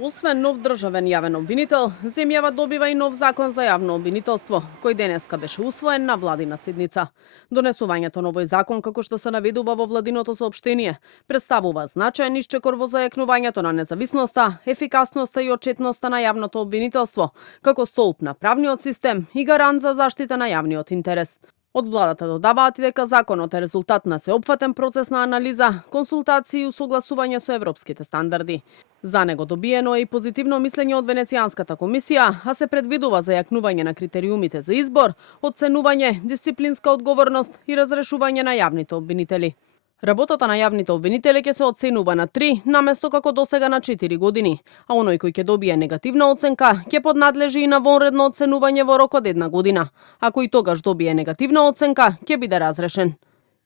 Освен нов државен јавен обвинител, земјава добива и нов закон за јавно обвинителство, кој денеска беше усвоен на владина седница. Донесувањето на овој закон, како што се наведува во владиното соопштение, представува значаен исчекор во зајакнувањето на независноста, ефикасноста и отчетноста на јавното обвинителство, како столб на правниот систем и гарант за заштита на јавниот интерес. Од владата додаваат и дека законот е резултат на сеопфатен процес на анализа, консултации и усогласување со европските стандарди. За него добиено е и позитивно мислење од Венецијанската комисија, а се предвидува зајакнување на критериумите за избор, оценување, дисциплинска одговорност и разрешување на јавните обвинители. Работата на јавните обвинители ќе се оценува на 3, наместо како досега на 4 години, а оној кој ќе добие негативна оценка ќе поднадлежи и на вонредно оценување во рок од 1 година. Ако и тогаш добие негативна оценка, ќе биде разрешен.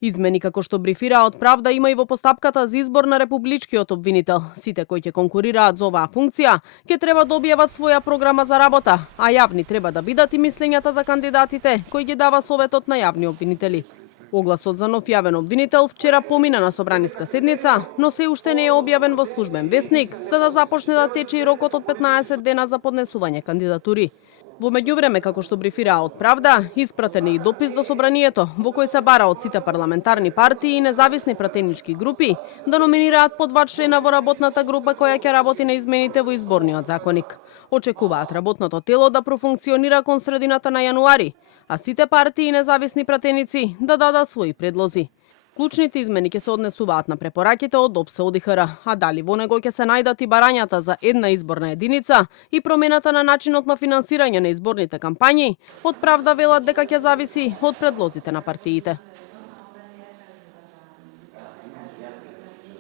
Измени како што брифираат Правда има и во постапката за избор на републичкиот обвинител. Сите кои ќе конкурираат за оваа функција ќе треба да објават своја програма за работа, а јавни треба да бидат и мислењата за кандидатите кои ги дава Советот на јавни обвинители. Огласот за нов јавен обвинител вчера помина на собраниска седница, но се уште не е објавен во службен весник, за да започне да тече и рокот од 15 дена за поднесување кандидатури. Во меѓувреме, како што брифираа од Правда, испратен е и допис до собранието, во кој се бара од сите парламентарни партии и независни пратенички групи да номинираат по 2 члена во работната група која ќе работи на измените во изборниот законник. Очекуваат работното тело да профункционира кон средината на јануари, а сите партии и независни пратеници да дадат своји предлози. Клучните измени ќе се однесуваат на препораките од ОПСЕ ОДИХР, а дали во него ќе се најдат и барањата за една изборна единица и промената на начинот на финансирање на изборните кампањи, од Правда велат дека ќе зависи од предлозите на партиите.